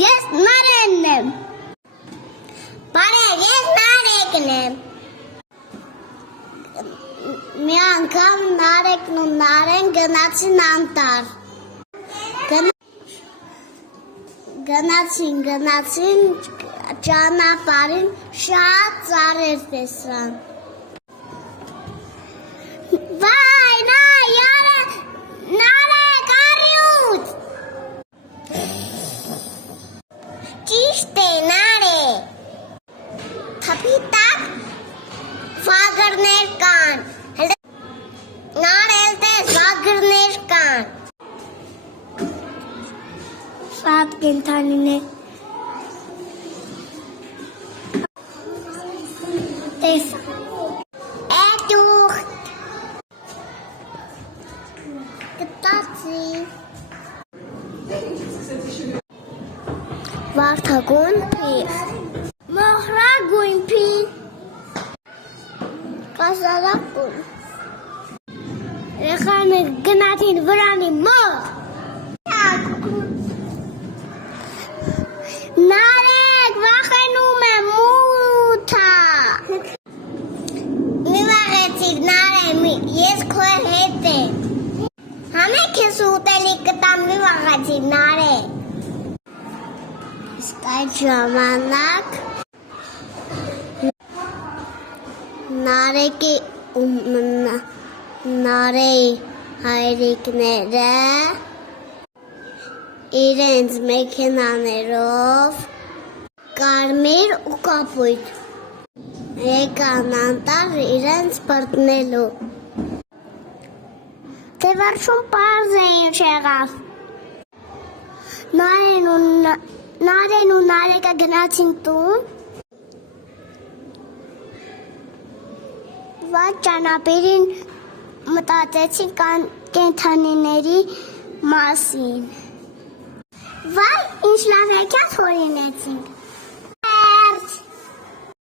Ես Նարենն եմ։ Բարև, ես Նարեկն եմ։ Մի անգամ Նարեկն ու Նարեն գնացին անտառ։ Գնացին ճանապարհին շատ ծառեր տեսան։ Վայ, Նարեկ, առյուծ։ Ճիշտ է, Նարեկ։ Թփի տակ վագրներ կան։ Նարել տես վագրներ կան։ Շատ կենդանիներ։ Տես։ Էդուխ։ Գտացի։ Վարդագույն փիղ։ Մոխրագույն փիղ։ Կասարակույն։ Երեխաները գնացին վրանի մոտ։ Նարեկ, վախենում եմ մութը։ Մի վաղեցիր, Նարեկ, ես քո հետ եմ։ Համե քեզ ուտելիք կտամ, մի վաղեցիր, Նարեկ։ Իսկ այդ ժամանակ Նարեկի ու Նարեի հայրիկները իրենց մեքենաներով կարմիր ու կապույտ եկան անտառ իրենց բռնելու։ Դե վերջում պարզ է ինչ եղավ։ Նարեն ու Նարեկը գնացին տուն։ Վատ ճանապարհին մտածեցին կենդանիների մասին։ Վայ, ինչ լավ եկյալ հորինեցինք։